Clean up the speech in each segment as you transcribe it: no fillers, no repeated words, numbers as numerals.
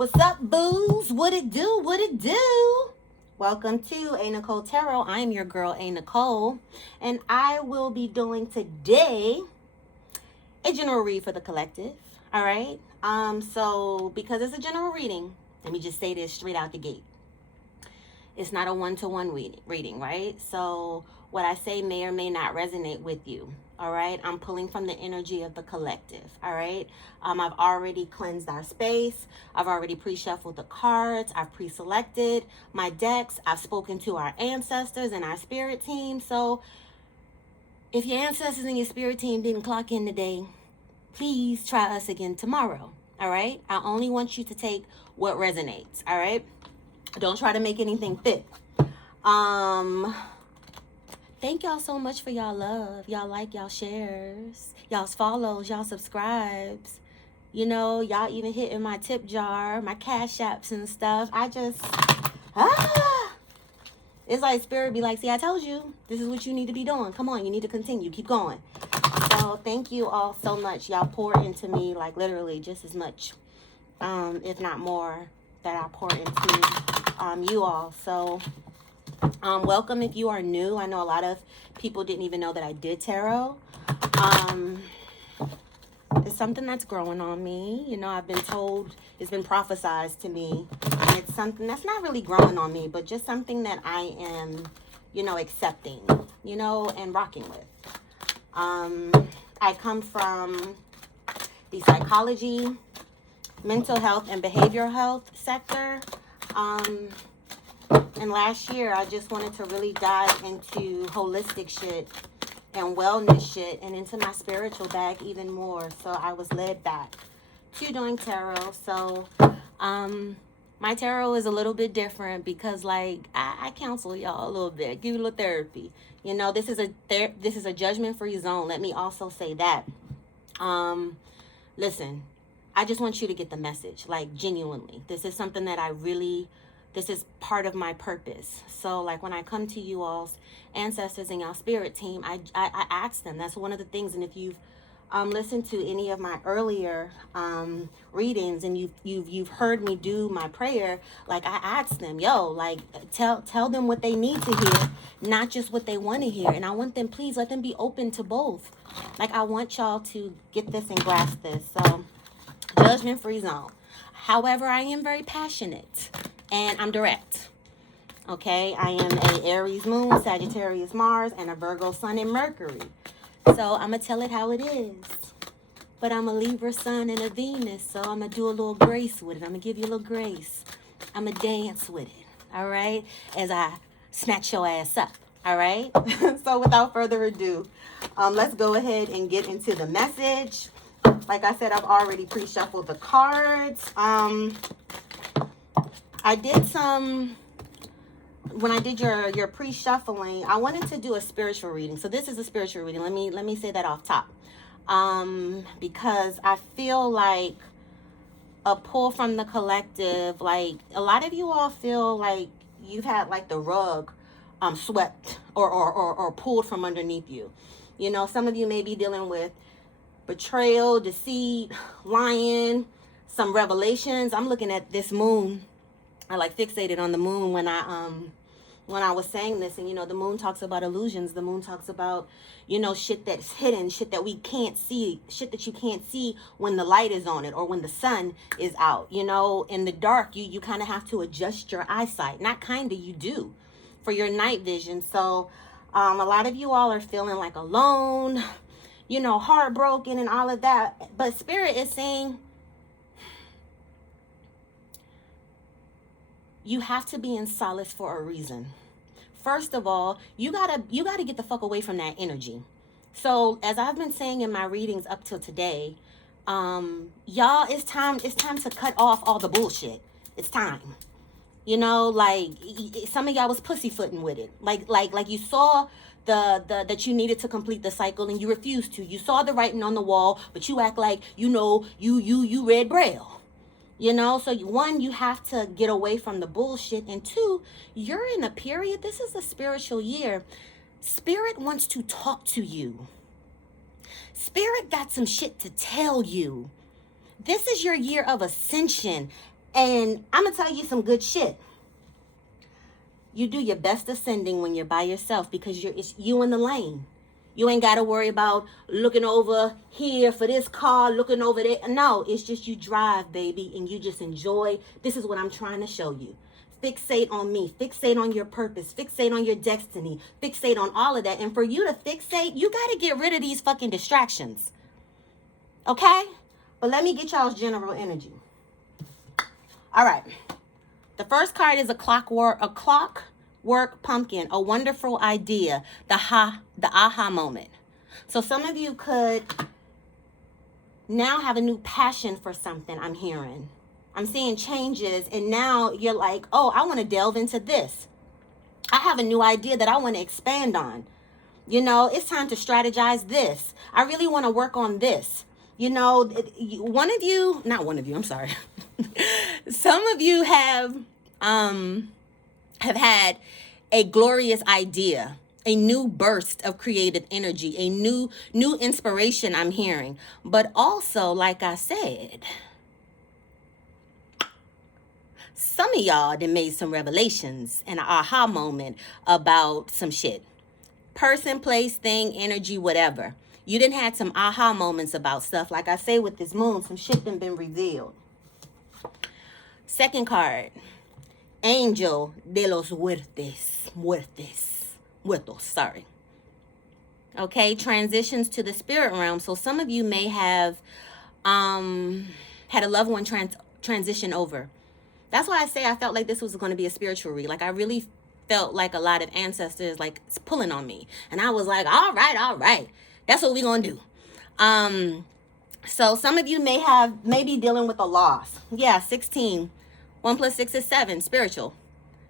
What's up, booze? What it do? What it do? Welcome to A.Nichole Tarot. I am your girl, A.Nichole, and I will be doing today a general read for the collective. All right. So because it's a general reading, let me just say this straight out the gate. It's not a one-to-one reading, right? So what I say may or may not resonate with you. All right, I'm pulling from the energy of the collective. All right, I've already cleansed our space. I've already pre-shuffled the cards. I've pre-selected my decks. I've spoken to our ancestors and our spirit team. So if your ancestors and your spirit team didn't clock in today, please try us again tomorrow. All right, I only want you to take what resonates. All right, don't try to make anything fit. Thank y'all so much for y'all love, y'all like, y'all shares, y'all's follows, y'all subscribes. You know, y'all even hitting my tip jar, my cash apps and stuff. It's like spirit be like, see, I told you, this is what you need to be doing. Come on, you need to continue, keep going. So thank you all so much. Y'all pour into me like literally just as much, if not more, that I pour into you all. So welcome if you are new. I know a lot of people didn't even know that I did tarot. It's something that's growing on me. You know, I've been told, it's been prophesized to me. And it's something that's not really growing on me, but just something that I am, you know, accepting, you know, and rocking with. I come from the psychology, mental health, and behavioral health sector. And last year, I just wanted to really dive into holistic shit and wellness shit and into my spiritual bag even more. So I was led back to doing tarot. So my tarot is a little bit different because, like, I counsel y'all a little bit, give you a little therapy. You know, this is a judgment-free zone. Let me also say that. Listen, I just want you to get the message, like, genuinely. This is something that this is part of my purpose. So like when I come to you all's ancestors and y'all spirit team, I ask them. That's one of the things. And if you've listened to any of my earlier readings and you've heard me do my prayer, like I ask them, yo, like tell them what they need to hear, not just what they want to hear. And I want them, please let them be open to both. Like I want y'all to get this and grasp this. So judgment-free zone. However, I am very passionate. And I'm direct, okay? I am a Aries moon, Sagittarius Mars, and a Virgo sun and Mercury. So I'm going to tell it how it is. But I'm a Libra sun and a Venus, so I'm going to do a little grace with it. I'm going to give you a little grace. I'm going to dance with it, all right? As I snatch your ass up, all right? So without further ado, let's go ahead and get into the message. Like I said, I've already pre-shuffled the cards. I did when I did your pre-shuffling, I wanted to do a spiritual reading. So this is a spiritual reading. Let me say that off top. Because I feel like a pull from the collective, like a lot of you all feel like you've had like the rug swept or pulled from underneath you. You know, some of you may be dealing with betrayal, deceit, lying, some revelations. I'm looking at this moon. I like fixated on the moon when I was saying this, and you know the moon talks about illusions. The moon talks about, you know, shit that's hidden, shit that we can't see, shit that you can't see when the light is on it or when the sun is out. You know, in the dark, you kind of have to adjust your eyesight. Not kind of, you do, for your night vision. So a lot of you all are feeling like alone, you know, heartbroken and all of that. But Spirit is saying, you have to be in solace for a reason. First of all, you gotta get the fuck away from that energy. So as I've been saying in my readings up till today, y'all, it's time to cut off all the bullshit. It's time. You know, like some of y'all was pussyfooting with it. Like you saw that you needed to complete the cycle and you refused to. You saw the writing on the wall, but you act like you know you read Braille. You know, so one, you have to get away from the bullshit. And two, you're in a period, this is a spiritual year. Spirit wants to talk to you. Spirit got some shit to tell you. This is your year of ascension. And I'm going to tell you some good shit. You do your best ascending when you're by yourself because it's you in the lane. You ain't got to worry about looking over here for this car, looking over there. No, it's just you drive, baby, and you just enjoy. This is what I'm trying to show you. Fixate on me. Fixate on your purpose. Fixate on your destiny. Fixate on all of that. And for you to fixate, you got to get rid of these fucking distractions. Okay? But let me get y'all's general energy. All right. The first card is a clockwork pumpkin, a wonderful idea, the aha moment. So some of you could now have a new passion for something. I'm hearing. I'm seeing changes, and now you're like, oh, I want to delve into this. I have a new idea that I want to expand on. You know, it's time to strategize this. I really want to work on this. You know, I'm sorry. Some of you have had a glorious idea, a new burst of creative energy, a new inspiration I'm hearing. But also, like I said, some of y'all that made some revelations and an aha moment about some shit. Person, place, thing, energy, whatever. You done had some aha moments about stuff. Like I say with this moon, some shit done been revealed. Second card. Angel de los muertos, sorry. Okay, transitions to the spirit realm. So some of you may have had a loved one transition over. That's why I say I felt like this was going to be a spiritual read. Like I really felt like a lot of ancestors like pulling on me. And I was like, all right. That's what we're going to do. So some of you may be dealing with a loss. Yeah, 16. 1 + 6 is 7, spiritual.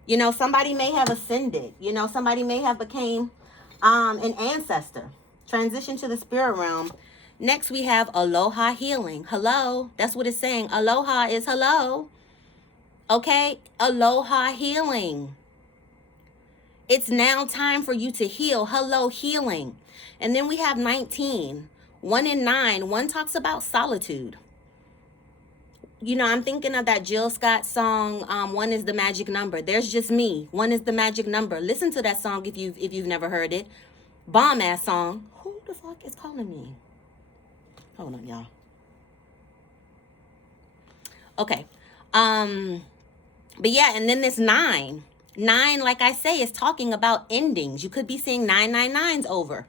You know, somebody may have ascended. You know, somebody may have became an ancestor. Transition to the spirit realm. Next, we have aloha healing. Hello. That's what it's saying. Aloha is hello. Okay? Aloha healing. It's now time for you to heal. Hello, healing. And then we have 19. 1 and 9. 1 talks about solitude. You know, I'm thinking of that Jill Scott song, 1 is the magic number. There's just me. 1 is the magic number. Listen to that song if you've never heard it. Bomb ass song. Who the fuck is calling me? Hold on, y'all. Okay. But yeah, and then this 9. 9, like I say, is talking about endings. You could be seeing 999s over.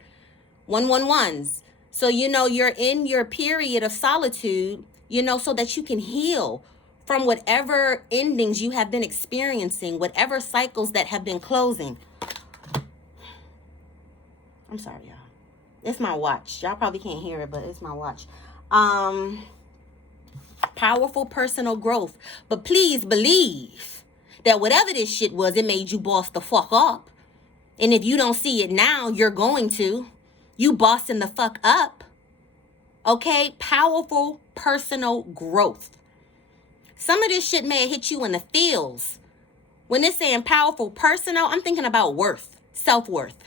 111s. So, you know, you're in your period of solitude, you know, so that you can heal from whatever endings you have been experiencing, whatever cycles that have been closing. I'm sorry, y'all. It's my watch. Y'all probably can't hear it, but it's my watch. Powerful personal growth. But please believe that whatever this shit was, it made you boss the fuck up. And if you don't see it now, you're going to. You bossing the fuck up. Okay? Powerful personal growth. Some of this shit may have hit you in the feels. When it's saying powerful personal, I'm thinking about worth, self-worth.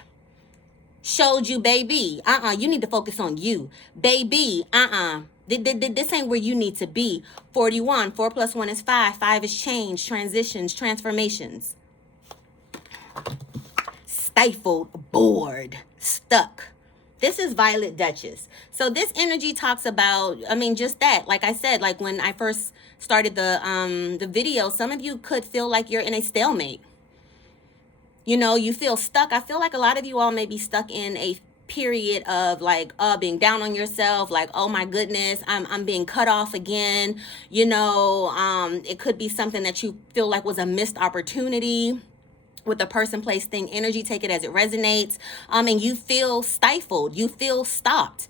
Showed you, baby, you need to focus on you. Baby, this ain't where you need to be. 41, 4 + 1 is 5. 5 is change, transitions, transformations. Stifled, bored, stuck. This is Violet Duchess. So this energy talks about, just that. Like I said, like when I first started the video, some of you could feel like you're in a stalemate. You know, you feel stuck. I feel like a lot of you all may be stuck in a period of like being down on yourself, like, oh my goodness, I'm being cut off again. You know, it could be something that you feel like was a missed opportunity. With the person, place, thing, energy, take it as it resonates. And you feel stifled. You feel stopped.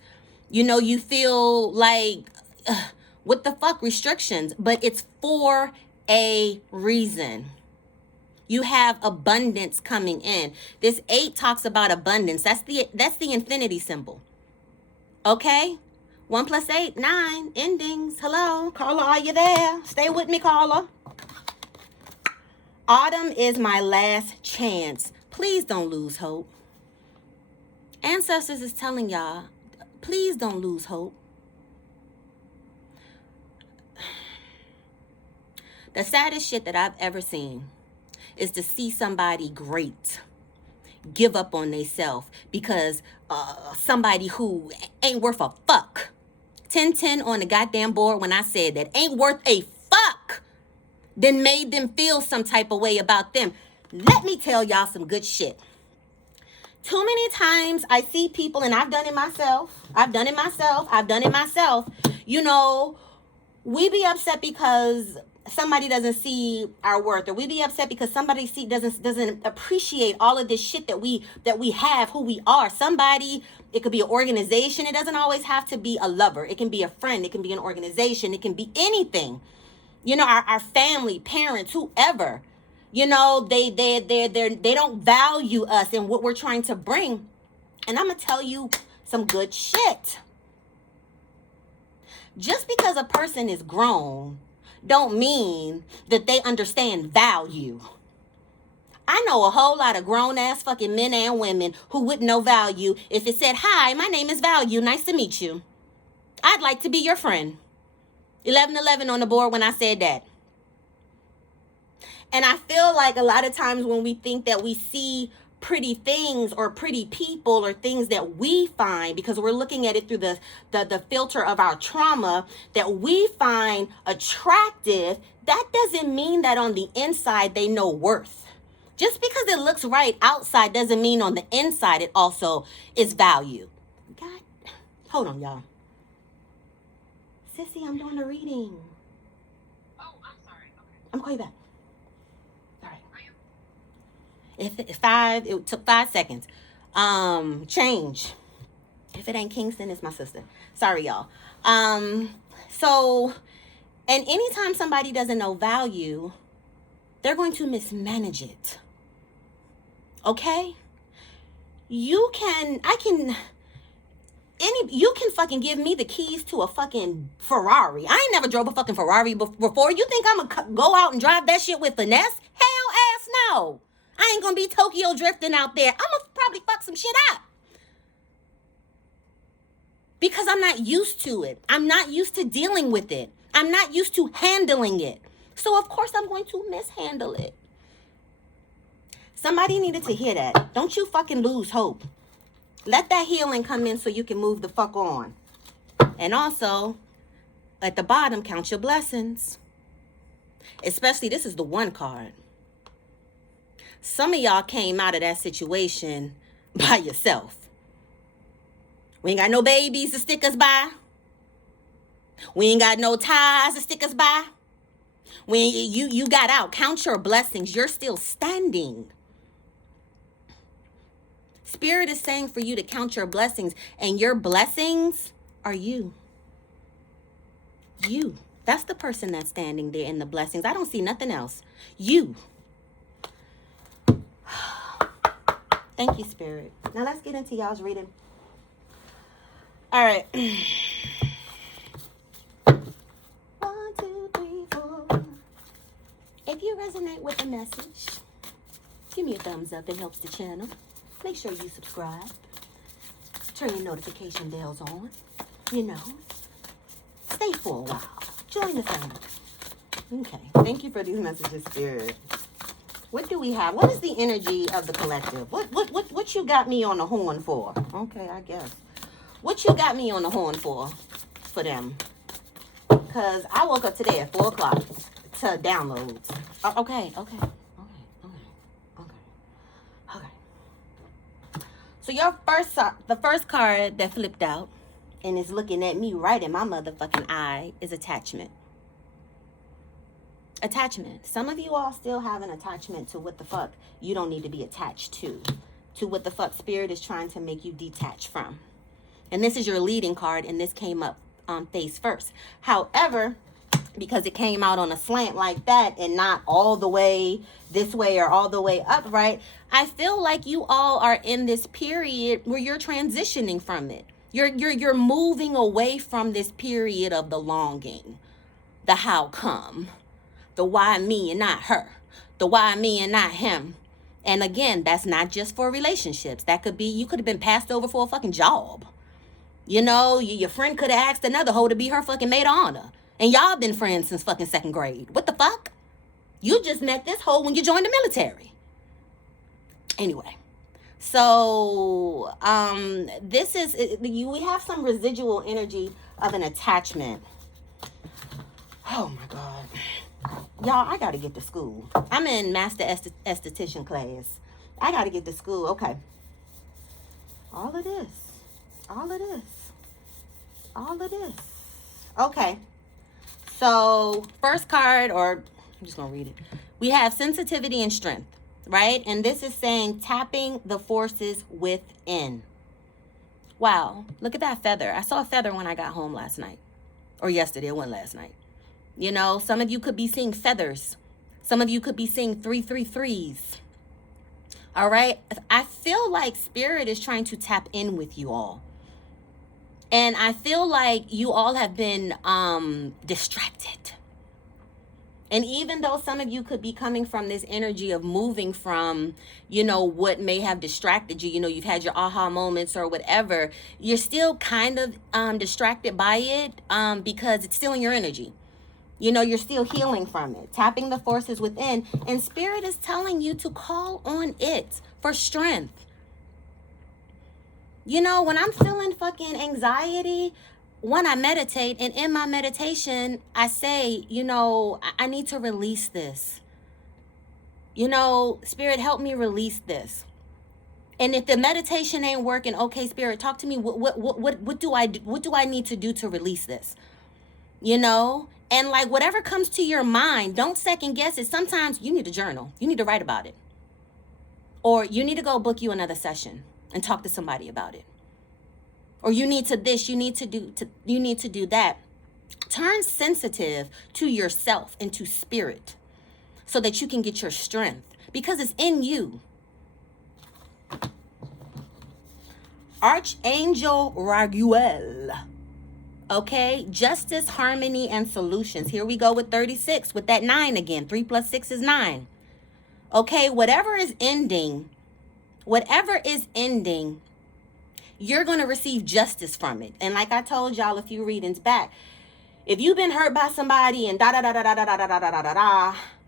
You know, you feel like, what the fuck, restrictions. But it's for a reason. You have abundance coming in. This 8 talks about abundance. That's the infinity symbol. Okay? 1 + 8, 9, endings. Hello, Carla, are you there? Stay with me, Carla. Autumn is my last chance. Please don't lose hope. Ancestors is telling y'all, please don't lose hope. The saddest shit that I've ever seen is to see somebody great give up on themselves because somebody who ain't worth a fuck. 10-10 on the goddamn board when I said that ain't worth a fuck, then made them feel some type of way about them. Let me tell y'all some good shit. Too many times I see people, and I've done it myself. You know, we be upset because somebody doesn't see our worth, or we be upset because somebody doesn't appreciate all of this shit that we have, who we are. Somebody, it could be an organization. It doesn't always have to be a lover. It can be a friend. It can be an organization. It can be anything. You know, our family, parents, whoever. You know, they don't value us and what we're trying to bring. And I'm gonna tell you some good shit. Just because a person is grown don't mean that they understand value. I know a whole lot of grown-ass fucking men and women who wouldn't know value if it said, "Hi, my name is Value. Nice to meet you. I'd like to be your friend." 11-11 on the board when I said that. And I feel like a lot of times when we think that we see pretty things or pretty people or things that we find, because we're looking at it through the filter of our trauma, that we find attractive, that doesn't mean that on the inside they know worth. Just because it looks right outside doesn't mean on the inside it also is value. God, hold on, y'all. Sissy, I'm doing a reading. Oh, I'm sorry. Okay. I'm calling you back. It took 5 seconds. Change. If it ain't Kingston, it's my sister. Sorry, y'all. So, and anytime somebody doesn't know value, they're going to mismanage it. Okay? You can fucking give me the keys to a fucking Ferrari. I ain't never drove a fucking Ferrari before. You think I'm gonna go out and drive that shit with finesse? Hell ass no. I ain't gonna be Tokyo drifting out there. I'm gonna probably fuck some shit up. Because I'm not used to it. I'm not used to dealing with it. I'm not used to handling it. So of course I'm going to mishandle it. Somebody needed to hear that. Don't you fucking lose hope. Let that healing come in so you can move the fuck on. And also, at the bottom, count your blessings. Especially, this is the 1 card. Some of y'all came out of that situation by yourself. We ain't got no babies to stick us by. We ain't got no ties to stick us by. You got out. Count your blessings. You're still standing. Spirit is saying for you to count your blessings, and your blessings are you. You. That's the person that's standing there in the blessings. I don't see nothing else. You. Thank you, Spirit. Now let's get into y'all's reading. All right. 1, 2, 3, 4. If you resonate with the message, give me a thumbs up. It helps the channel. Make sure you subscribe. Turn your notification bells on. You know. Stay for a while. Join the family. Okay. Thank you for these messages, Spirit. What do we have? What is the energy of the collective? What you got me on the horn for? Okay, I guess. What you got me on the horn for them? Because I woke up today at 4 o'clock to downloads. Okay. So the first card that flipped out and is looking at me right in my motherfucking eye is attachment. Attachment. Some of you all still have an attachment to what the fuck you don't need to be attached to what the fuck Spirit is trying to make you detach from. And this is your leading card, and this came up face first. However, because it came out on a slant like that and not all the way this way or all the way upright, I feel like you all are in this period where you're transitioning from it. You're moving away from this period of the longing, the how come, the why me and not her, the why me and not him. And again, that's not just for relationships. That could be, you could have been passed over for a fucking job. You know, your friend could have asked another hoe to be her fucking maid of honor. And y'all been friends since fucking 2nd grade. What the fuck? You just met this hoe when you joined the military. Anyway, so this is, we have some residual energy of an attachment. Oh my God. Y'all, I gotta get to school. I'm in master esthetician class. I gotta get to school. Okay. All of this. Okay. So first card, or I'm just gonna read it. We have sensitivity and strength, right? And this is saying tapping the forces within. Wow, look at that feather. I saw a feather when I got home last night. Or yesterday, it wasn't last night. You know, some of you could be seeing feathers. Some of you could be seeing 333s. All right. I feel like spirit is trying to tap in with you all. And I feel like you all have been distracted. And even though some of you could be coming from this energy of moving from, you know, what may have distracted you, you know, you've had your aha moments or whatever, you're still kind of distracted by it because it's still in your energy. You know, you're still healing from it, tapping the forces within. And spirit is telling you to call on it for strength. You know, when I'm feeling fucking anxiety, when I meditate, and in my meditation, I say, you know, I need to release this. You know, spirit, help me release this. And if the meditation ain't working, okay, spirit, talk to me. What do I need to do to release this? You know? And like whatever comes to your mind, don't second guess it. Sometimes you need a journal. You need to write about it. Or you need to go book you another session and talk to somebody about it. Or you need to this, you need to do that. Turn sensitive to yourself and to spirit so that you can get your strength because it's in you. Archangel Raguel. Okay, justice, harmony, and solutions. Here we go with 36 with that 9 again. 3 plus 6 is 9. Okay, whatever is ending, you're going to receive justice from it. And like I told y'all a few readings back, if you've been hurt by somebody and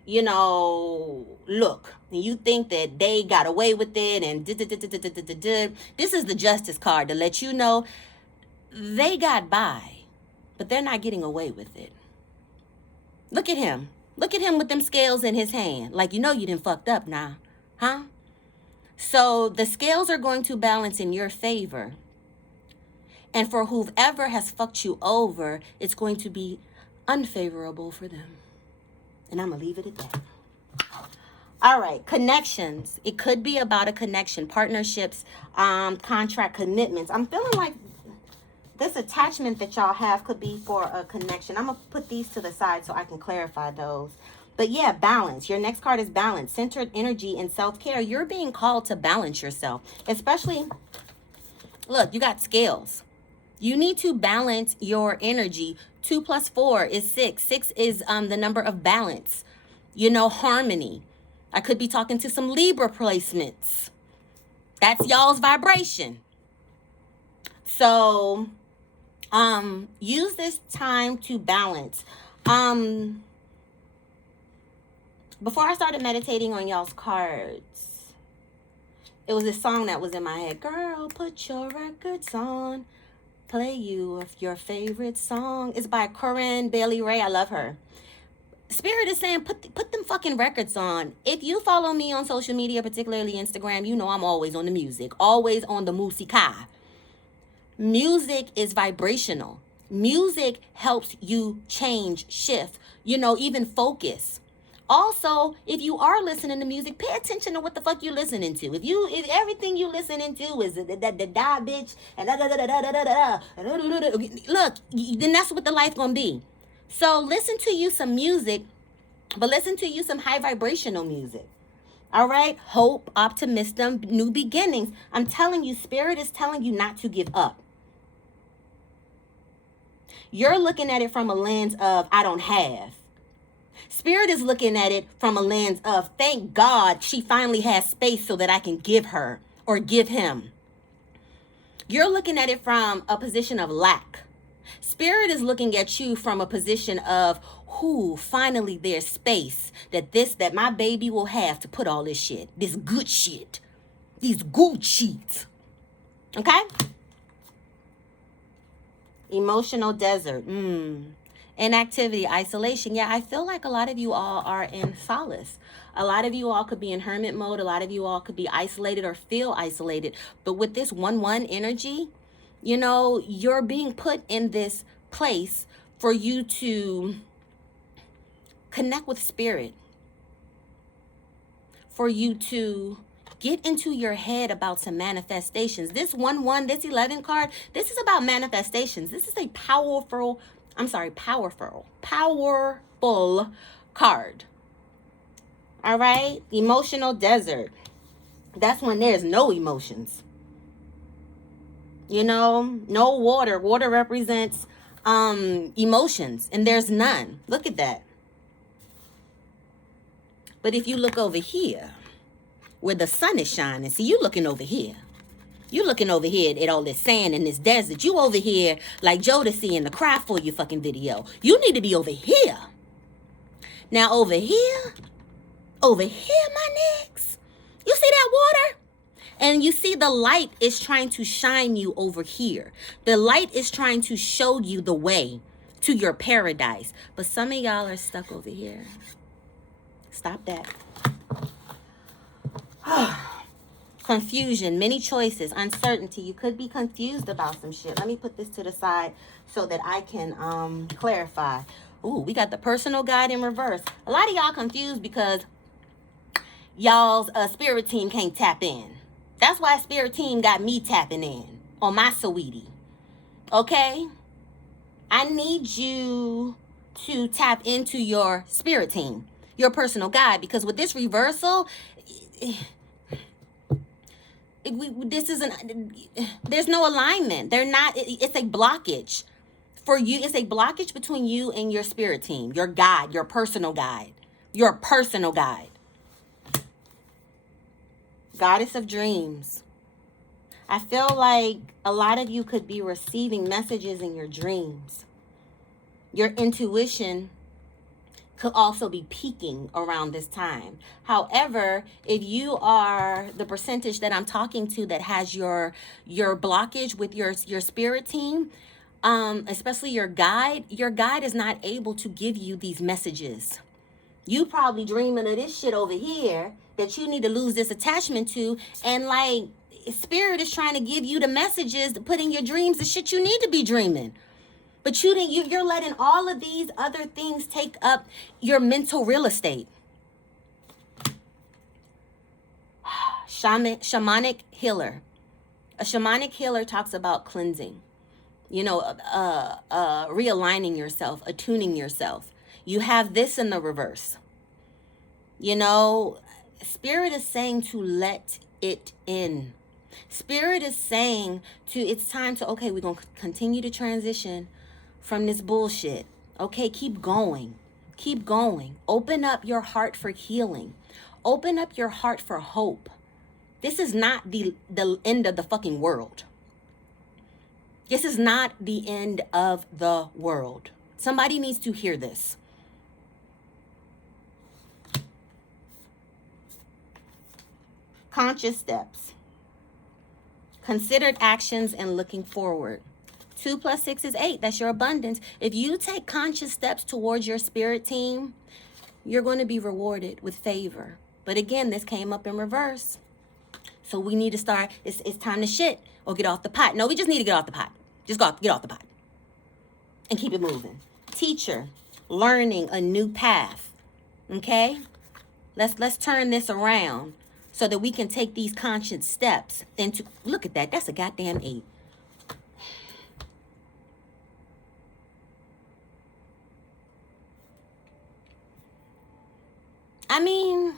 you know, look, you think that they got away with it and this is the justice card to let you know they got by, but they're not getting away with it. Look at him. Look at him with them scales in his hand. Like, you know you done fucked up now. Huh? So the scales are going to balance in your favor. And for whoever has fucked you over, it's going to be unfavorable for them. And I'm going to leave it at that. All right, connections. It could be about a connection, partnerships, contract commitments. I'm feeling like this attachment that y'all have could be for a connection. I'm going to put these to the side so I can clarify those. But yeah, balance. Your next card is balance. Centered energy and self-care. You're being called to balance yourself. Especially, look, you got scales. You need to balance your energy. 2 plus 4 is 6. 6 is the number of balance. You know, harmony. I could be talking to some Libra placements. That's y'all's vibration. So, use this time to balance. Before I started meditating on y'all's cards, it was this song that was in my head. Girl, put your records on. Play you of your favorite song. It's by Corinne Bailey Ray. I love her. Spirit is saying, put them fucking records on. If you follow me on social media, particularly Instagram, you know I'm always on the music. Always on the musika. Music is vibrational. Music helps you change, shift, you know, even focus. Also, if you are listening to music, pay attention to what the fuck you're listening to. If everything you listening to is the da bitch and look, then that's what the life gonna be. So listen to you some music, but listen to you some high vibrational music. All right, hope, optimism, new beginnings. I'm telling you, spirit is telling you not to give up. You're looking at it from a lens of I don't have. Spirit is looking at it from a lens of thank God she finally has space so that I can give her or give him. You're looking at it from a position of lack. Spirit is looking at you from a position of finally there's space that my baby will have to put all this shit, this good shit, these good sheets. Okay? Emotional desert. Inactivity, isolation. Yeah, I feel like a lot of you all are in solace. A lot of you all could be in hermit mode. A lot of you all could be isolated or feel isolated. But with this 1-1 energy, you know, you're being put in this place for you to connect with spirit, for you to get into your head about some manifestations. This 1-1, this 11 card, this is about manifestations. This is a powerful card. All right? Emotional desert. That's when there's no emotions. You know, no water. Water represents emotions, and there's none. Look at that. But if you look over here, where the sun is shining, see, you looking over here. You looking over here at all this sand in this desert. You over here like Jodeci in the Cry For You fucking video. You need to be over here. Now over here, my necks. You see that water? And you see the light is trying to shine you over here. The light is trying to show you the way to your paradise. But some of y'all are stuck over here. Stop that. Confusion, many choices, uncertainty. You could be confused about some shit. Let me put this to the side so that I can clarify. Ooh, we got the personal guide in reverse. A lot of y'all confused because y'all's spirit team can't tap in. That's why spirit team got me tapping in on my sweetie. Okay? I need you to tap into your spirit team, your personal guide, because with this reversal, there's no alignment. It's a blockage for you. It's a blockage between you and your spirit team, your guide, your personal guide. Goddess of dreams. I feel like a lot of you could be receiving messages in your dreams. Your intuition could also be peaking around this time. However, if you are the percentage that I'm talking to that has your blockage with your spirit team, especially your guide is not able to give you these messages. You probably dreaming of this shit over here that you need to lose this attachment to, and like spirit is trying to give you the messages to put in your dreams the shit you need to be dreaming. But you're letting all of these other things take up your mental real estate. Shamanic healer. A shamanic healer talks about cleansing. You know, realigning yourself, attuning yourself. You have this in the reverse. You know, spirit is saying to let it in. Spirit is saying it's time to, okay, we're going to continue to transition from this bullshit. Okay, keep going. Open up your heart for healing. Open up your heart for hope. This is not the end of the fucking world. This is not the end of the world. Somebody needs to hear this. Conscious steps. Considered actions and looking forward. 2 + 6 is 8. That's your abundance. If you take conscious steps towards your spirit team, you're going to be rewarded with favor. But again, this came up in reverse. So we need to start. It's time to shit or get off the pot. No, we just need to get off the pot. Just get off the pot and keep it moving. Teacher, learning a new path. Okay? Let's turn this around so that we can take these conscious steps into, look at that. That's a goddamn 8. I mean,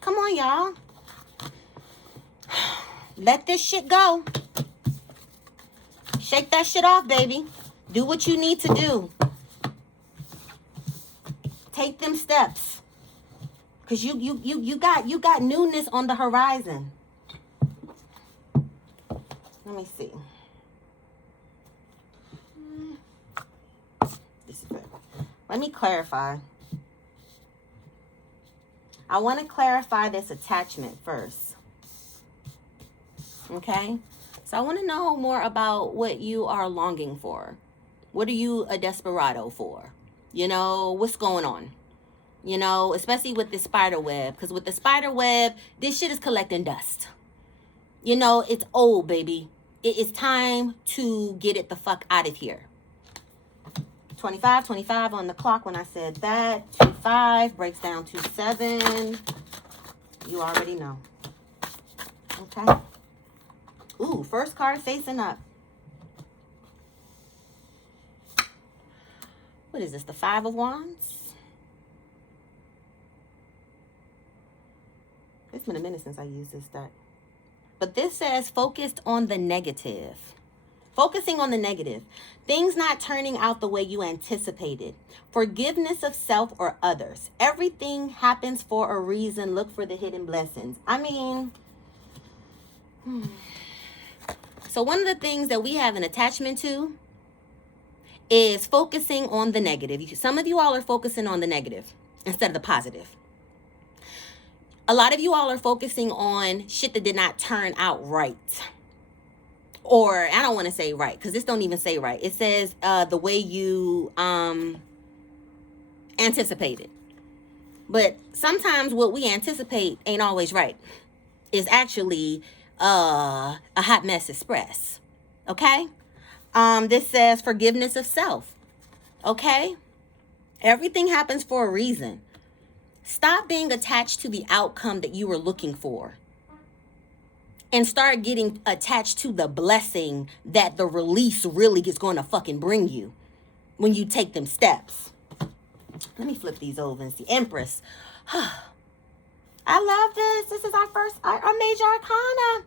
come on, y'all. Let this shit go. Shake that shit off, baby. Do what you need to do. Take them steps. Cause you got newness on the horizon. Let me see. This is better. Let me clarify. I want to clarify this attachment first. Okay? So I want to know more about what you are longing for. What are you a desperado for? You know, what's going on? You know, especially with the spider web. Because with the spider web, this shit is collecting dust. You know, it's old, baby. It is time to get it the fuck out of here. 25 on the clock when I said that. 2-5 breaks down to 7. You already know. Okay. Ooh, first card facing up. What is this? The 5 of Wands? It's been a minute since I used this deck. But this says focused on the negative. Focusing on the negative. Things not turning out the way you anticipated. Forgiveness of self or others. Everything happens for a reason. Look for the hidden blessings. I mean, so one of the things that we have an attachment to is focusing on the negative. Some of you all are focusing on the negative instead of the positive. A lot of you all are focusing on shit that did not turn out right. Or I don't want to say right, because this don't even say right. It says the way you anticipated. But sometimes what we anticipate ain't always right. It's actually a hot mess express. Okay? This says forgiveness of self. Okay? Everything happens for a reason. Stop being attached to the outcome that you were looking for. And start getting attached to the blessing that the release really is going to fucking bring you when you take them steps. Let me flip these over and see. Empress. I love this. This is our major arcana.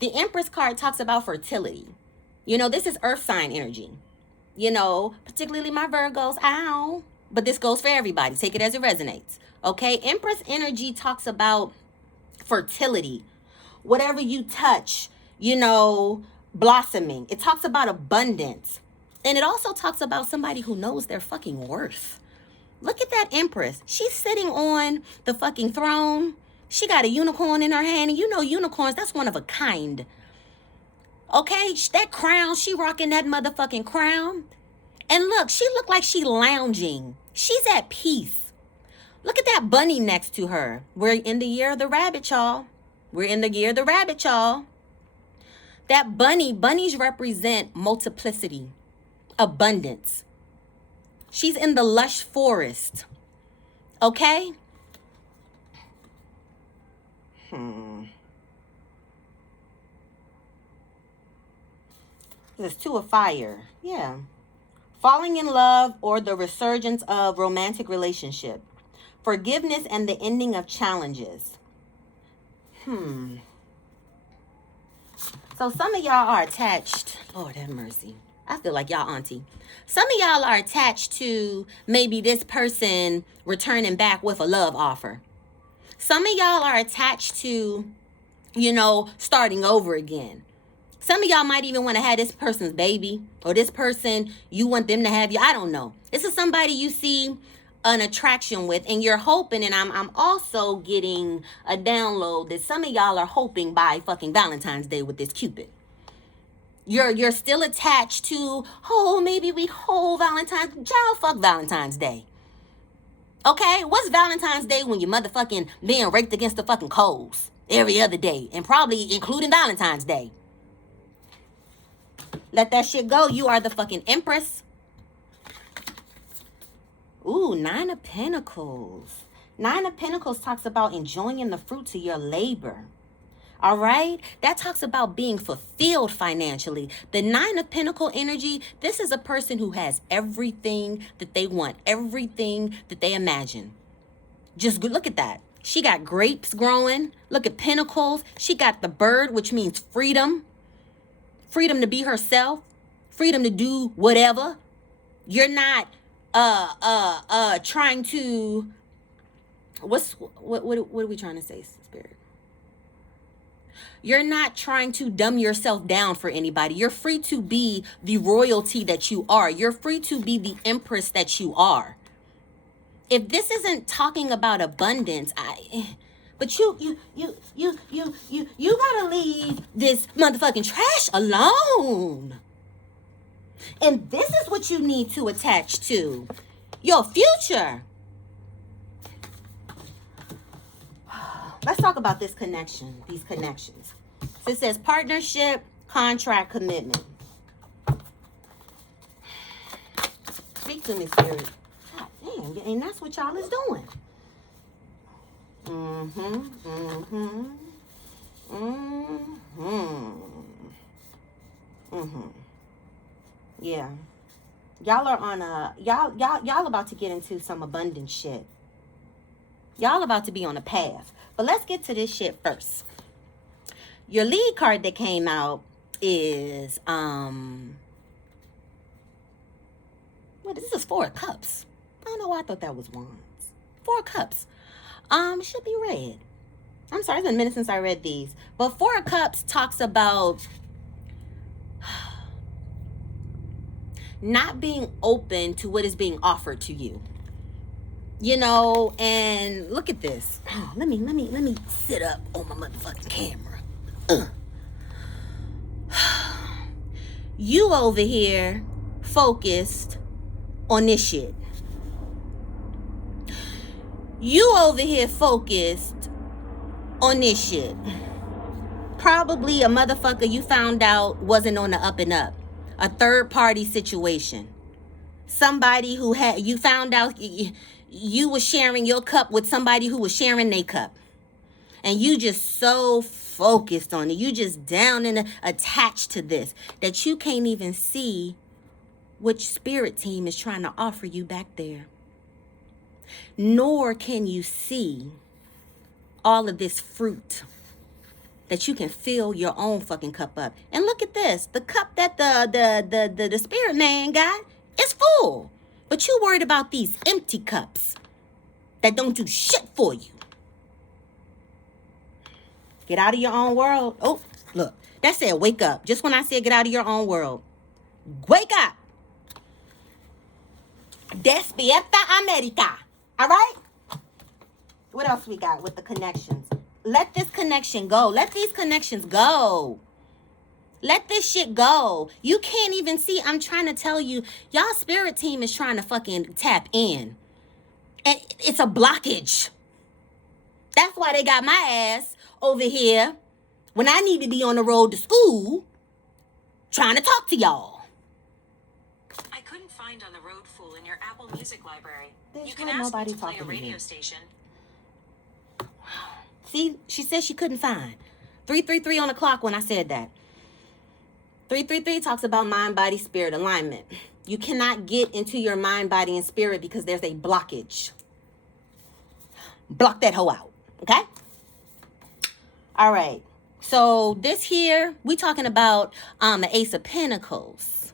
The Empress card talks about fertility. You know, this is earth sign energy. You know, particularly my Virgos. Ow. But this goes for everybody. Take it as it resonates. Okay? Empress energy talks about fertility. Whatever you touch, you know, blossoming. It talks about abundance. And it also talks about somebody who knows their fucking worth. Look at that Empress. She's sitting on the fucking throne. She got a unicorn in her hand. And you know unicorns, that's one of a kind. Okay? That crown, she rocking that motherfucking crown. And look, she looked like she lounging. She's at peace. Look at that bunny next to her. We're in the year of the rabbit, y'all. We're in the year of the rabbit, y'all. That bunnies represent multiplicity, abundance. She's in the lush forest. Okay? There's 2 of fire. Yeah. Falling in love or the resurgence of romantic relationship. Forgiveness and the ending of challenges. So some of y'all are attached. Lord have mercy. I feel like y'all auntie. Some of y'all are attached to maybe this person returning back with a love offer. Some of y'all are attached to, you know, starting over again. Some of y'all might even want to have this person's baby, or this person, you want them to have you. I don't know. This is somebody you see an attraction with, and you're hoping, and I'm also getting a download that some of y'all are hoping by fucking Valentine's Day with this Cupid. You're still attached to, oh, maybe we hold Valentine's. Child, fuck Valentine's Day. Okay? What's Valentine's Day when you're motherfucking being raked against the fucking coals every other day, and probably including Valentine's Day? Let that shit go. You are the fucking Empress. Ooh, 9 of Pentacles. 9 of Pentacles talks about enjoying the fruits of your labor. All right? That talks about being fulfilled financially. The 9 of Pentacle energy, this is a person who has everything that they want, everything that they imagine. Just look at that. She got grapes growing. Look at Pentacles. She got the bird, which means freedom. Freedom to be herself. Freedom to do whatever. You're not trying to, what are we trying to say, Spirit? You're not trying to dumb yourself down for anybody. You're free to be the royalty that you are. You're free to be the empress that you are. If this isn't talking about abundance, but you gotta leave this motherfucking trash alone. And this is what you need to attach to: your future. Let's talk about this connection, these connections. So it says partnership, contract, commitment. Speak to me, Spirit. God damn, and that's what y'all is doing. Yeah. Y'all are on a y'all about to get into some abundant shit. Y'all about to be on a path. But let's get to this shit first. Your lead card that came out is what, this is 4 of Cups. I don't know why I thought that was Wands. 4 of Cups. Should be red. I'm sorry, it's been a minute since I read these. But 4 of Cups talks about not being open to what is being offered to you. You know, and look at this. Oh, let me sit up on my motherfucking camera. You over here focused on this shit. You over here focused on this shit. Probably a motherfucker you found out wasn't on the up and up. A third party situation. Somebody who you found out you were sharing your cup with somebody who was sharing their cup. And you just so focused on it. You just down and attached to this that you can't even see which spirit team is trying to offer you back there. Nor can you see all of this fruit that you can fill your own fucking cup up. And look at this. The cup that the spirit man got is full. But you worried about these empty cups that don't do shit for you. Get out of your own world. Oh, look. That said wake up. Just when I said get out of your own world. Wake up. Despierta America. All right? What else we got with the connections? Let this connection go. Let these connections go. Let this shit go. You can't even see. I'm trying to tell you, y'all spirit team is trying to fucking tap in. And it's a blockage. That's why they got my ass over here when I need to be on the road to school trying to talk to y'all. I couldn't find On the Road Fool in your Apple Music library. There's You can ask me to play a radio here. station. See, she said she couldn't find. 333 on the clock when I said that. 333 talks about mind, body, spirit alignment. You cannot get into your mind, body, and spirit because there's a blockage. Block that hoe out, okay? All right. So this here, we talking about the Ace of Pentacles.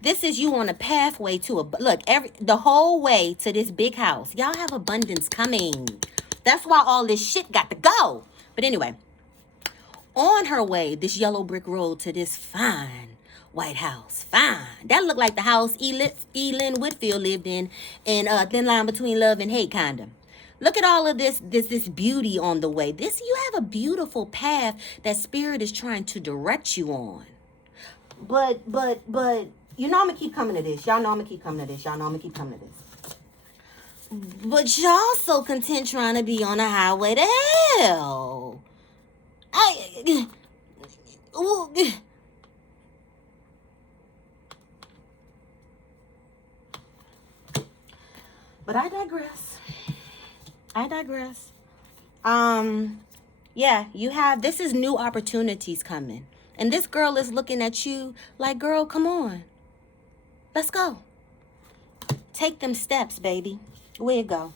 This is you on a pathway to the whole way to this big house. Y'all have abundance coming. That's why all this shit got to go. But anyway, on her way, this yellow brick road to this fine White House. Fine. That looked like the house Elin Whitfield lived in Thin Line Between Love and Hate, kind of. Look at all of this beauty on the way. You have a beautiful path that spirit is trying to direct you on. But, you know I'm going to keep coming to this. Y'all know I'm going to keep coming to this. Y'all know I'm going to keep coming to this. But y'all so content trying to be on the highway to hell. But I digress. Yeah, this is new opportunities coming. And this girl is looking at you like, girl, come on. Let's go. Take them steps, baby. Where you go?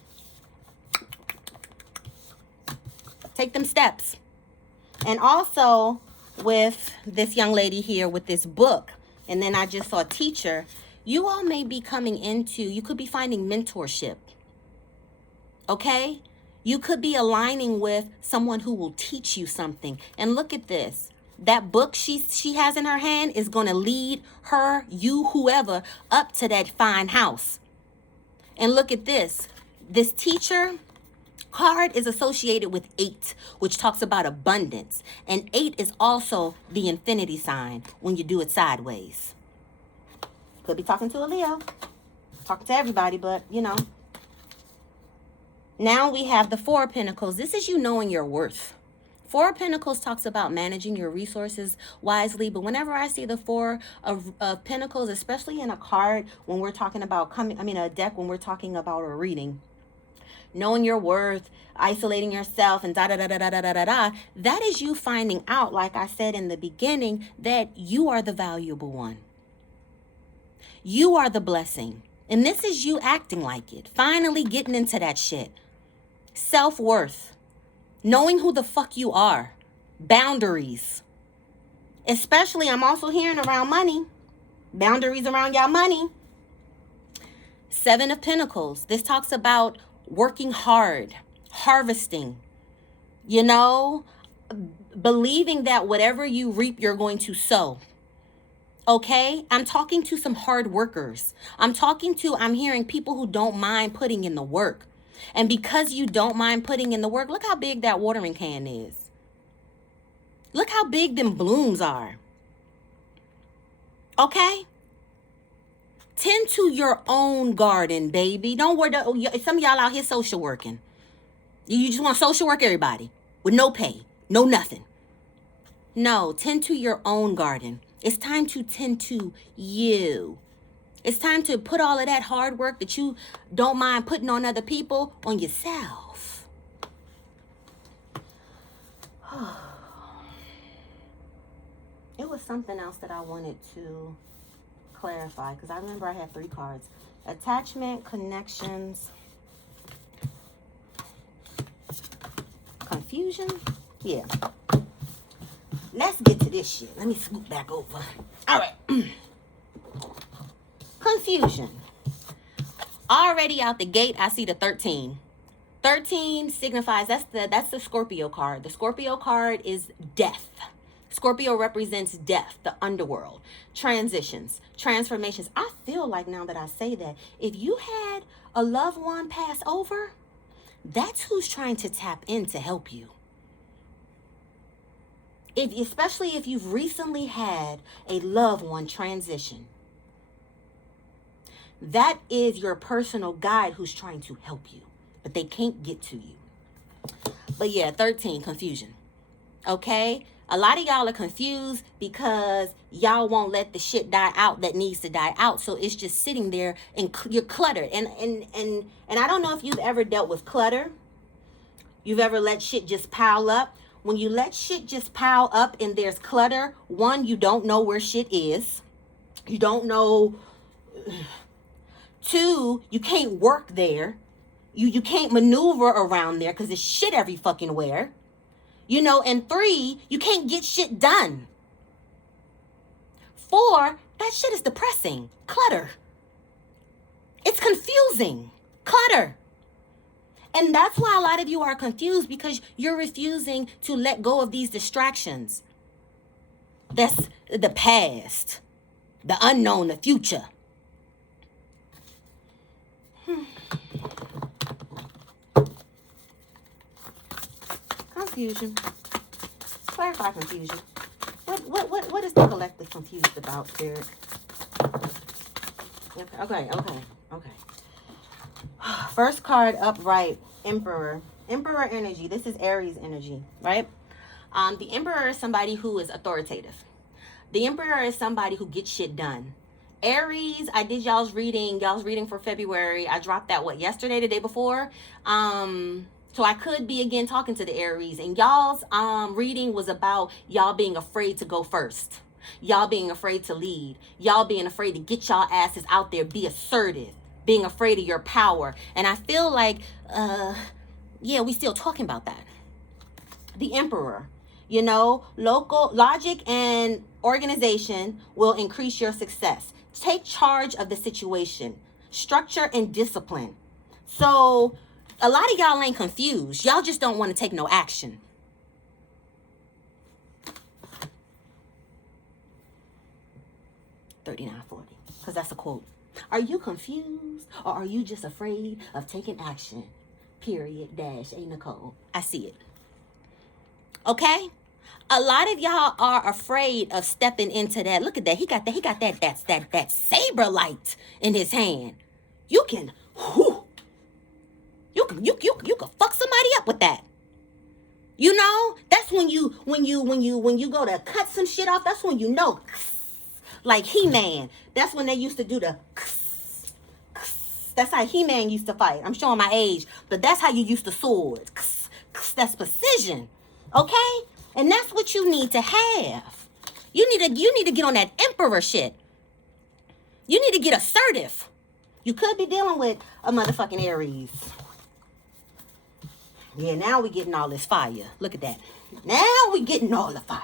Take them steps. And also with this young lady here with this book, and then I just saw teacher, you all may be coming into, you could be finding mentorship. Okay? You could be aligning with someone who will teach you something. And look at this. That book she has in her hand is going to lead her, you, whoever, up to that fine house. And look at this. This teacher card is associated with 8, which talks about abundance. And 8 is also the infinity sign when you do it sideways. Could be talking to a Leo. Talking to everybody, but you know. Now we have the 4 of Pentacles. This is you knowing your worth. 4 of Pentacles talks about managing your resources wisely. But whenever I see the 4 of Pentacles, especially in a card when we're talking about a deck when we're talking about a reading, knowing your worth, isolating yourself, and that is you finding out, like I said in the beginning, that you are the valuable one. You are the blessing. And this is you acting like it. Finally getting into that shit. Self-worth. Knowing who the fuck you are. Boundaries. Especially, I'm also hearing around money. Boundaries around y'all money. 7 of Pentacles. This talks about working hard. Harvesting. You know, believing that whatever you reap, you're going to sow. Okay, I'm talking to some hard workers. I'm hearing people who don't mind putting in the work. And because you don't mind putting in the work, look how big that watering can is. Look how big them blooms are. Okay? Tend to your own garden, baby. Don't worry. Some of y'all out here social working. You just want to social work everybody with no pay, no nothing. No, tend to your own garden. It's time to tend to you. It's time to put all of that hard work that you don't mind putting on other people on yourself. It was something else that I wanted to clarify because I remember I had 3 cards. Attachment, connections, confusion. Yeah. Let's get to this shit. Let me scoot back over. All right. Confusion. Already out the gate, I see the 13. 13 signifies, that's the Scorpio card. The Scorpio card is death. Scorpio represents death, the underworld, transitions, transformations. I feel like now that I say that, if you had a loved one pass over, that's who's trying to tap in to help you. Especially if you've recently had a loved one transition. That is your personal guide who's trying to help you, but they can't get to you. But yeah, 13, confusion. Okay? A lot of y'all are confused because y'all won't let the shit die out that needs to die out. So it's just sitting there and you're cluttered. And I don't know if you've ever dealt with clutter. You've ever let shit just pile up. When you let shit just pile up and there's clutter, 1, you don't know where shit is. You don't know. 2, you can't work there. You can't maneuver around there because there's shit every fucking where. You know, and 3, you can't get shit done. 4, that shit is depressing. Clutter. It's confusing. Clutter. And that's why a lot of you are confused because you're refusing to let go of these distractions. That's the past, the unknown, the future. Confusion. Clarify confusion. What is the collective confused about, Spirit? Okay. First card upright, Emperor. Emperor energy. This is Aries energy, right? The Emperor is somebody who is authoritative. The Emperor is somebody who gets shit done. Aries, I did y'all's reading for February. I dropped that, yesterday, the day before? So I could be again talking to the Aries, and y'all's reading was about y'all being afraid to go first. Y'all being afraid to lead. Y'all being afraid to get y'all asses out there, be assertive, being afraid of your power. And I feel like, we still talking about that. The Emperor, local logic and organization will increase your success. Take charge of the situation, structure and discipline. So A lot of y'all ain't confused. Y'all just don't want to take no action. $39.40, because that's a quote. Are you confused, or are you just afraid of taking action? Period. Dash. A.Nichole. I see it. Okay? A lot of y'all are afraid of stepping into that. Look at that. He got that saber light in his hand. You can fuck somebody up with that. You know, that's when you go to cut some shit off, that's when you know. Like He-Man. That's when they used to do the. That's how He-Man used to fight. I'm showing my age, but that's how you used to sword. That's precision. Okay? And that's what you need to have. You need to get on that emperor shit. You need to get assertive. You could be dealing with a motherfucking Aries. Yeah, now we getting all this fire. Look at that. Now we getting all the fire.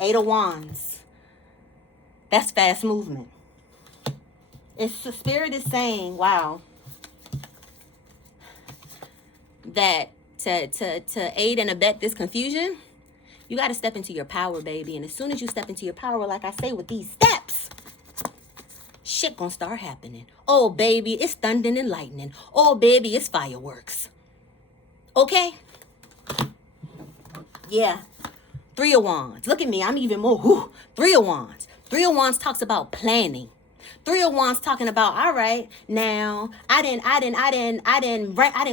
8 of Wands. That's fast movement. It's the Spirit is saying, wow, that to aid and abet this confusion, you got to step into your power, baby. And as soon as you step into your power, like I say with these steps, shit gonna start happening. Oh, baby, it's thunder and lightning. Oh, baby, it's fireworks. Okay? Yeah. 3 of Wands. Look at me. I'm even more. Whew. 3 of Wands. 3 of Wands talks about planning. 3 of Wands talking about, all right, now I didn't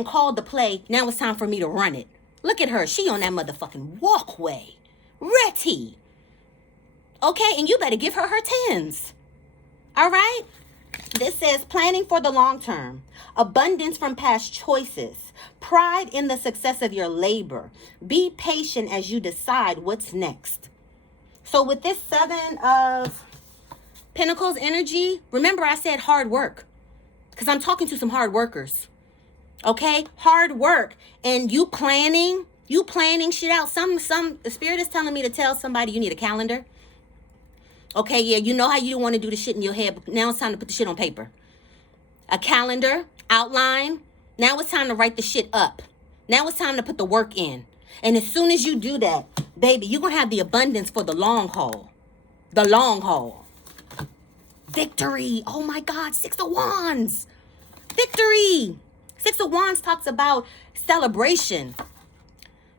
call the play. Now it's time for me to run it. Look at her. She on that motherfucking walkway. Ready. Okay, and you better give her her 10s. All right? This says planning for the long term, abundance from past choices, pride in the success of your labor. Be patient as you decide what's next. So with this 7 of Pentacles energy, remember I said hard work, because I'm talking to some hard workers. Okay? Hard work. And you planning shit out. The Spirit is telling me to tell somebody you need a calendar. Okay, yeah, you know how you want to do the shit in your head, but now it's time to put the shit on paper. A calendar, outline. Now it's time to write the shit up. Now it's time to put the work in. And as soon as you do that, baby, you're going to have the abundance for the long haul. The long haul. Victory. Oh my God, 6 of Wands. Victory. 6 of Wands talks about celebration.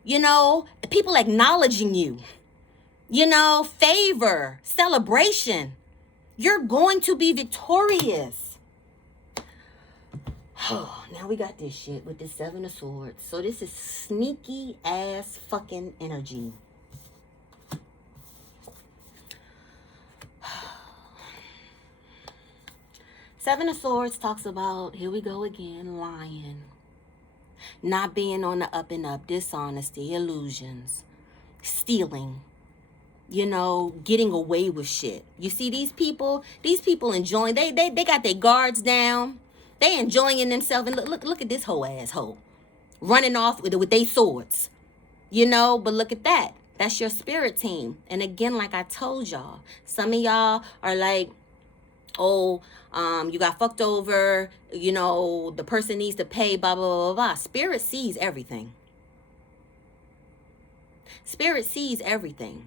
You know, people acknowledging you. You know, favor, celebration. You're going to be victorious. Oh, now we got this shit with this 7 of Swords. So this is sneaky ass fucking energy. Seven of Swords talks about, here we go again, lying. Not being on the up and up, dishonesty, illusions, stealing. You know, getting away with shit. You see these people enjoying, they got their guards down. They enjoying themselves. And look at this whole asshole. Running off with their swords. You know, but look at that. That's your spirit team. And again, like I told y'all, some of y'all are like, oh, you got fucked over. You know, the person needs to pay, blah, blah, blah, blah. Spirit sees everything. Spirit sees everything.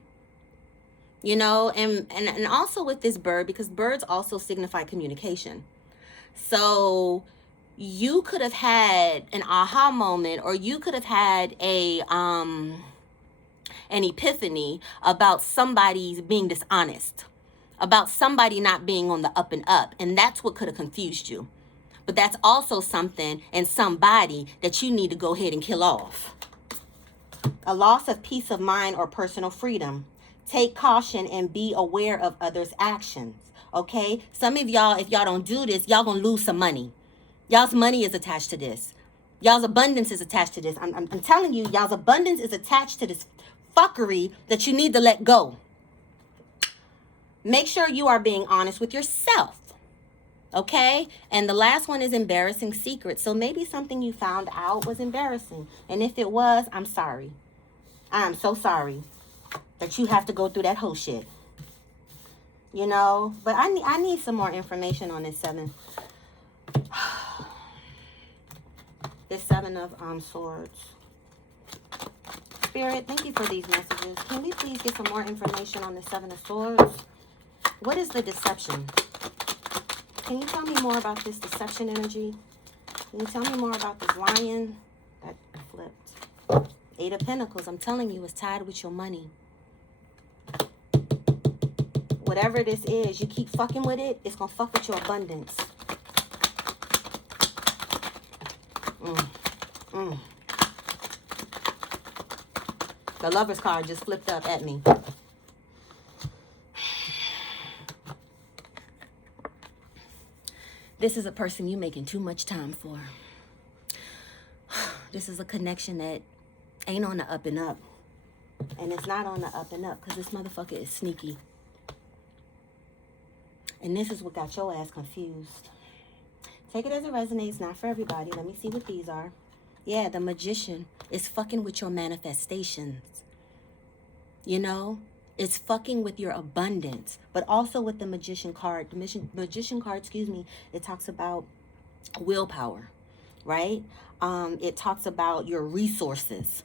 You know, and also with this bird, because birds also signify communication. So you could have had an aha moment, or you could have had an epiphany about somebody being dishonest, about somebody not being on the up and up. And that's what could have confused you. But that's also something and somebody that you need to go ahead and kill off. A loss of peace of mind or personal freedom. Take caution and be aware of others' actions. Okay? Some of y'all, if y'all don't do this, y'all gonna lose some money. Y'all's money is attached to this. Y'all's abundance is attached to this. I'm telling you, y'all's abundance is attached to this fuckery that you need to let go. Make sure you are being honest with yourself. Okay? And the last one is embarrassing secrets. So maybe something you found out was embarrassing. And if it was, I'm sorry. I'm so sorry that you have to go through that whole shit. You know? But I need some more information on this 7. this Seven of Swords. Spirit, thank you for these messages. Can we please get some more information on the Seven of Swords? What is the deception? Can you tell me more about this deception energy? Can you tell me more about this lion? That flipped. Eight of Pentacles, I'm telling you, it's tied with your money. Whatever this is, you keep fucking with it, it's going to fuck with your abundance. The Lover's card just flipped up at me. This is a person you making too much time for. This is a connection that ain't on the up and up. And it's not on the up and up because this motherfucker is sneaky. And this is what got your ass confused. Take it as it resonates, not for everybody. Let me see what these are. Yeah, the Magician is fucking with your manifestations. You know, it's fucking with your abundance, but also with the Magician card. The Magician card, it talks about willpower, right? It talks about your resources.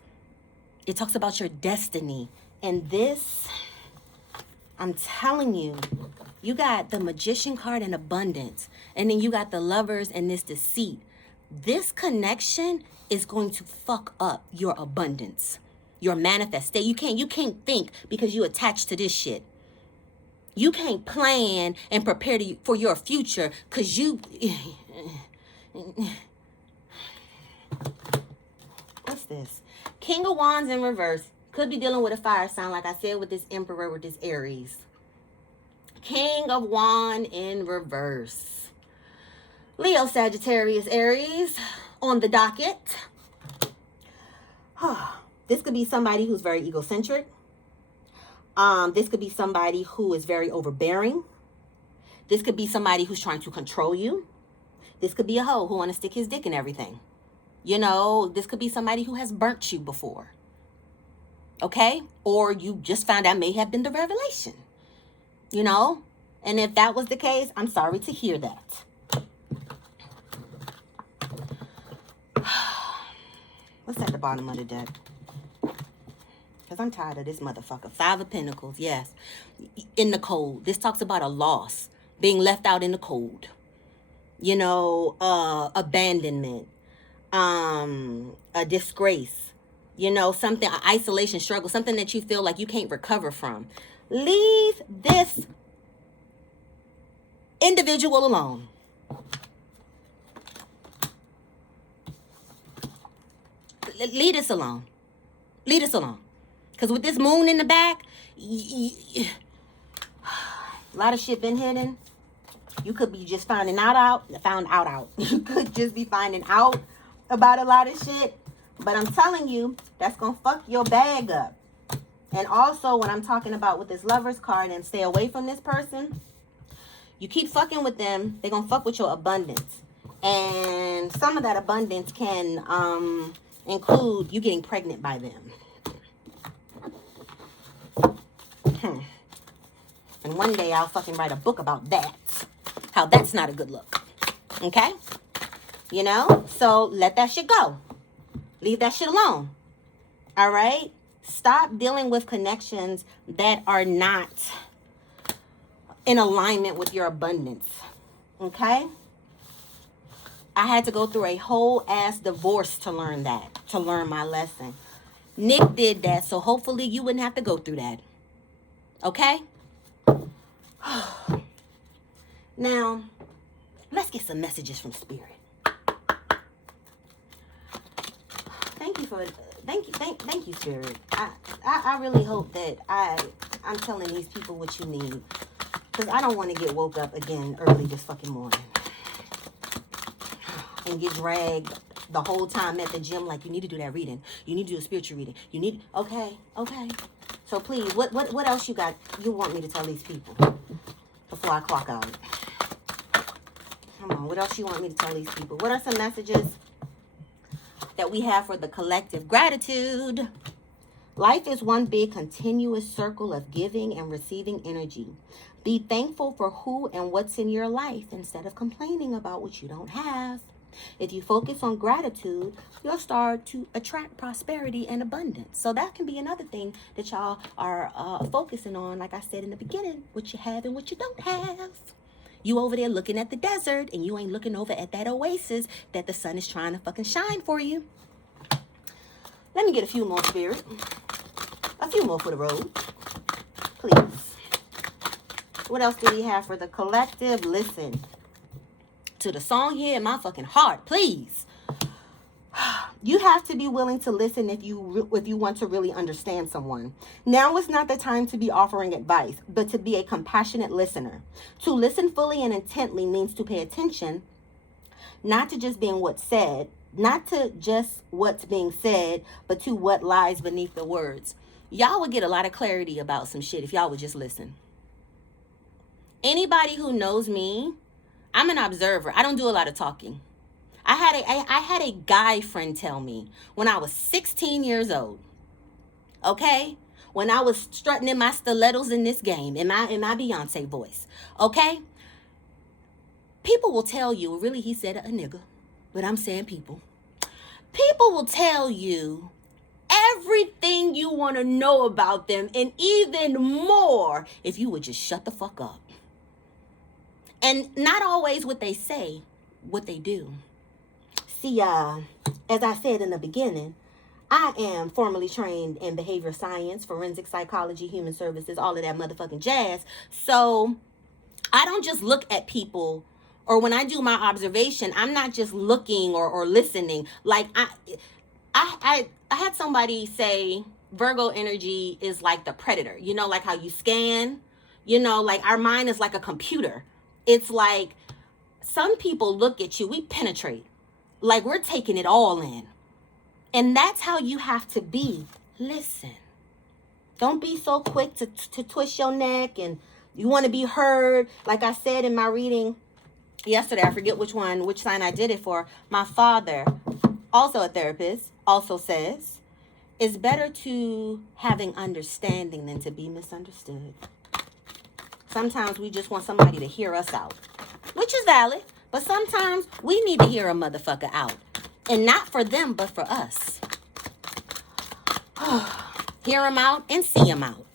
It talks about your destiny. And this, I'm telling you, you got the Magician card and abundance, and then you got the Lovers and this deceit. This connection is going to fuck up your abundance, your manifestation. You can't think because you attached to this shit. You can't plan and prepare for your future because you... What's this? King of Wands in reverse. Could be dealing with a fire sign, like I said, with this Emperor, with this Aries. King of Wands in reverse. Leo, Sagittarius, Aries on the docket. This could be somebody who's very egocentric. This could be somebody who is very overbearing. This could be somebody who's trying to control you. This could be a hoe who want to stick his dick in everything. You know, this could be somebody who has burnt you before. Okay? Or you just found out may have been the revelation. You know? And if that was the case, I'm sorry to hear that. What's at the bottom of the deck? Because I'm tired of this motherfucker. Five of Pentacles, yes. In the cold. This talks about a loss. Being left out in the cold. You know, abandonment. A disgrace. You know, something, isolation, struggle. Something that you feel like you can't recover from. Leave this individual alone. Leave this alone. Leave this alone. Because with this moon in the back, a lot of shit been hidden. You could be just found out. You could just be finding out about a lot of shit. But I'm telling you, that's going to fuck your bag up. And also, when I'm talking about with this Lover's card and stay away from this person, you keep fucking with them, they're going to fuck with your abundance. And some of that abundance can include you getting pregnant by them. And one day I'll fucking write a book about that. How that's not a good look. Okay? You know? So let that shit go. Leave that shit alone. All right? Stop dealing with connections that are not in alignment with your abundance. Okay? I had to go through a whole ass divorce to learn that. To learn my lesson. Nick did that, so hopefully you wouldn't have to go through that. Okay? Now, let's get some messages from Spirit. Thank you, Spirit. I really hope that I'm telling these people what you need. Because I don't want to get woke up again early this fucking morning. And get dragged the whole time at the gym like you need to do that reading. You need to do a spiritual reading. You need... Okay. So please, what else you want me to tell these people before I clock out? Come on, what else you want me to tell these people? What are some messages that we have for the collective? Gratitude. Life is one big continuous circle of giving and receiving energy. Be thankful for who and what's in your life instead of complaining about what you don't have. If you focus on gratitude, you'll start to attract prosperity and abundance. So that can be another thing that y'all are focusing on, like I said in the beginning, what you have and what you don't have. You over there looking at the desert and you ain't looking over at that oasis that the sun is trying to fucking shine for you. Let me get a few more, Spirit. A few more for the road. Please. What else do we have for the collective? Listen to the song here in my fucking heart, please. You have to be willing to listen if you want to really understand someone. Now is not the time to be offering advice, but to be a compassionate listener. To listen fully and intently means to pay attention, not to just being what's said, not to just what's being said, but to what lies beneath the words. Y'all would get a lot of clarity about some shit if y'all would just listen. Anybody who knows me, I'm an observer. I don't do a lot of talking. I had a guy friend tell me when I was 16 years old, okay? When I was strutting in my stilettos in this game, in my Beyonce voice, okay? People will tell you, really he said a nigga, but I'm saying people. People will tell you everything you want to know about them and even more if you would just shut the fuck up. And not always what they say, what they do. See, as I said in the beginning, I am formally trained in behavior science, forensic psychology, human services, all of that motherfucking jazz. So I don't just look at people, or when I do my observation, I'm not just looking or listening. Like I had somebody say Virgo energy is like the predator. You know, like how you scan, you know, like our mind is like a computer. It's like some people look at you, we penetrate. Like we're taking it all in. And that's how you have to be. Listen. Don't be so quick to twist your neck and you want to be heard. Like I said in my reading yesterday, I forget which sign I did it for. My father, also a therapist, also says, it's better to having understanding than to be misunderstood. Sometimes we just want somebody to hear us out, which is valid. But sometimes we need to hear a motherfucker out. And not for them, but for us. Hear him out and see him out.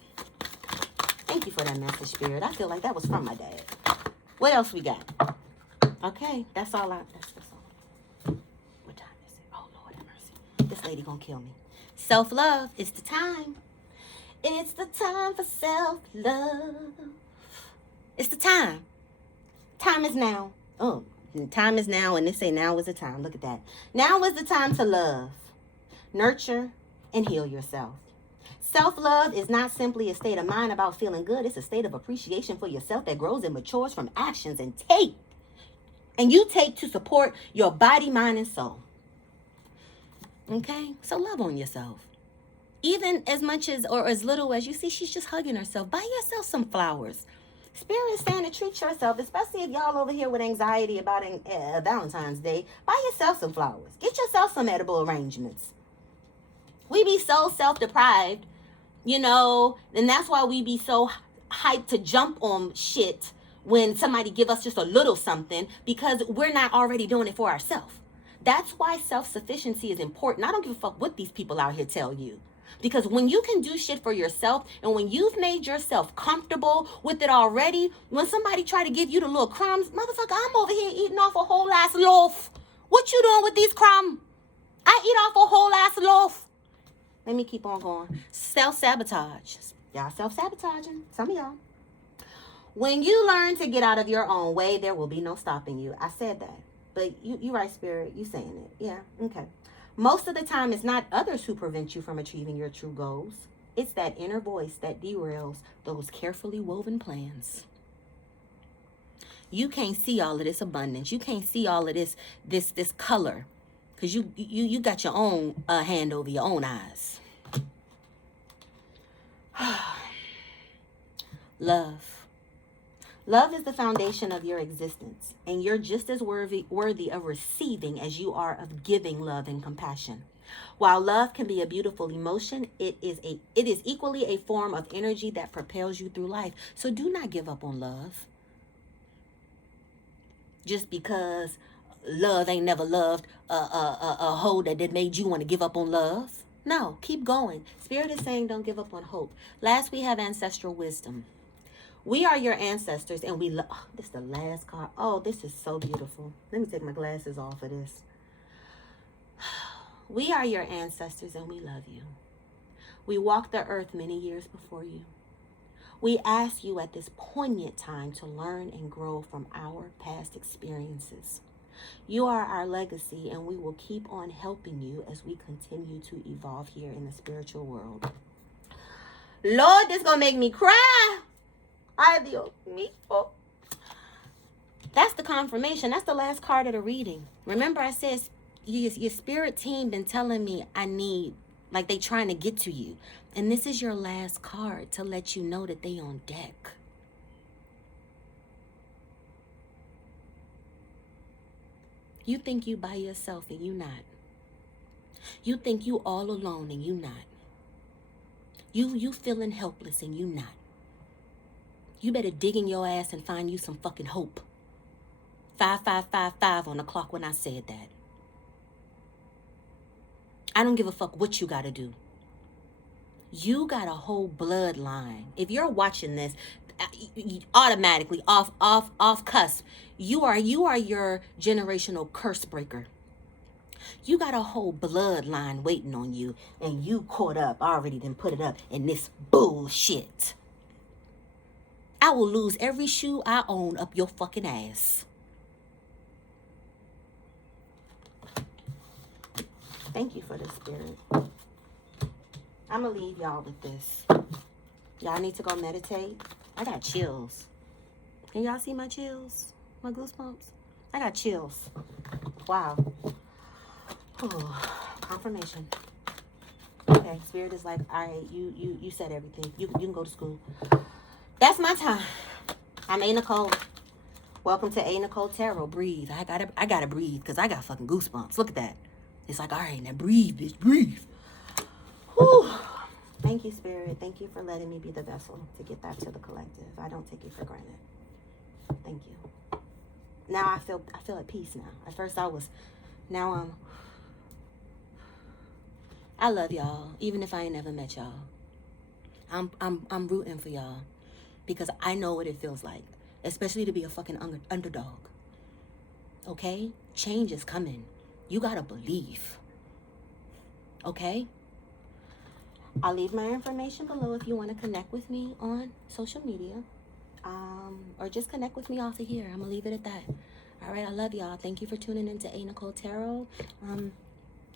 Thank you for that message, Spirit. I feel like that was from my dad. What else we got? Okay, that's all. That's all. What time is it? Oh, Lord have mercy. This lady gonna kill me. Self-love. It's the time. It's the time for self-love. It's the time. Time is now. Oh, time is now, and they say now is the time. Look at that. Now is the time to love, nurture, and heal yourself. Self-love is not simply a state of mind about feeling good. It's a state of appreciation for yourself that grows and matures from actions you take to support your body, mind, and soul. Okay? So love on yourself. Even as much as or as little as you see, she's just hugging herself. Buy yourself some flowers. Spirit is saying to treat yourself, especially if y'all over here with anxiety about Valentine's Day. Buy yourself some flowers. Get yourself some edible arrangements. We be so self-deprived, you know, and that's why we be so hyped to jump on shit when somebody give us just a little something, because we're not already doing it for ourselves. That's why self-sufficiency is important. I don't give a fuck what these people out here tell you. Because when you can do shit for yourself and when you've made yourself comfortable with it already, when somebody try to give you the little crumbs, motherfucker, I'm over here eating off a whole ass loaf. What you doing with these crumbs? I eat off a whole ass loaf. Let me keep on going. Self-sabotage. Y'all self-sabotaging. Some of y'all. When you learn to get out of your own way, there will be no stopping you. I said that. But you right, Spirit. You saying it. Yeah, okay. Most of the time, it's not others who prevent you from achieving your true goals. It's that inner voice that derails those carefully woven plans. You can't see all of this abundance. You can't see all of this color, because you got your own hand over your own eyes. Love. Love is the foundation of your existence, and you're just as worthy of receiving as you are of giving love and compassion. While love can be a beautiful emotion, it is equally a form of energy that propels you through life. So do not give up on love just because love ain't never loved a hoe that made you want to give up on love. No, keep going. Spirit is saying don't give up on hope. Last, we have ancestral wisdom. We are your ancestors, and we love. Oh, this is the last card. Oh, this is so beautiful. Let me take my glasses off of this. We are your ancestors, and we love you. We walked the earth many years before you. We ask you at this poignant time to learn and grow from our past experiences. You are our legacy, and we will keep on helping you as we continue to evolve here in the spiritual world. Lord, this gonna make me cry. Ay, Dios mío. That's the confirmation. That's the last card of the reading. Remember, I said your spirit team been telling me I need, like they trying to get to you. And this is your last card to let you know that they on deck. You think you by yourself and you not. You think you all alone and you not. You feeling helpless and you not. You better dig in your ass and find you some fucking hope. 5555 on the clock when I said that. I don't give a fuck what you gotta do. You got a whole bloodline. If you're watching this, automatically off cusp, you are your generational curse breaker. You got a whole bloodline waiting on you, and you caught up, already done put it up in this bullshit. I will lose every shoe I own up your fucking ass. Thank you for this, Spirit. I'm going to leave y'all with this. Y'all need to go meditate. I got chills. Can y'all see my chills? My goosebumps? I got chills. Wow. Oh, confirmation. Okay, Spirit is like, all right, you said everything. You can go to school. That's my time. I'm A.Nichole. Welcome to A.Nichole Tarot. Breathe. I gotta breathe because I got fucking goosebumps. Look at that. It's like, all right, now breathe, bitch, breathe. Whew. Thank you, Spirit. Thank you for letting me be the vessel to get back to the collective. I don't take it for granted. Thank you. Now I feel at peace now. At first I was, now I love y'all, even if I ain't never met y'all. I'm rooting for y'all because I know what it feels like, especially to be a fucking underdog. Okay? Change is coming. You gotta believe. Okay? I'll leave my information below if you want to connect with me on social media. Or just connect with me off of here. I'm going to leave it at that. All right, I love y'all. Thank you for tuning in to A.Nichole Tarot.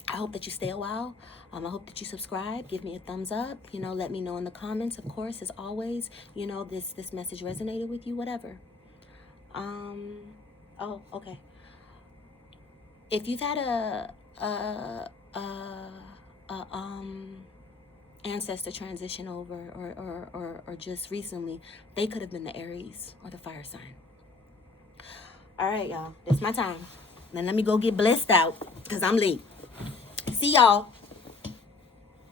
I hope that you stay a while. I hope that you subscribe. Give me a thumbs up. You know, let me know in the comments, of course, as always. You know, this message resonated with you, whatever. Oh, okay. If you've had ancestor transition over or just recently, they could have been the Aries or the fire sign. All right, y'all. It's my time. Then let me go get blessed out because I'm late. See y'all.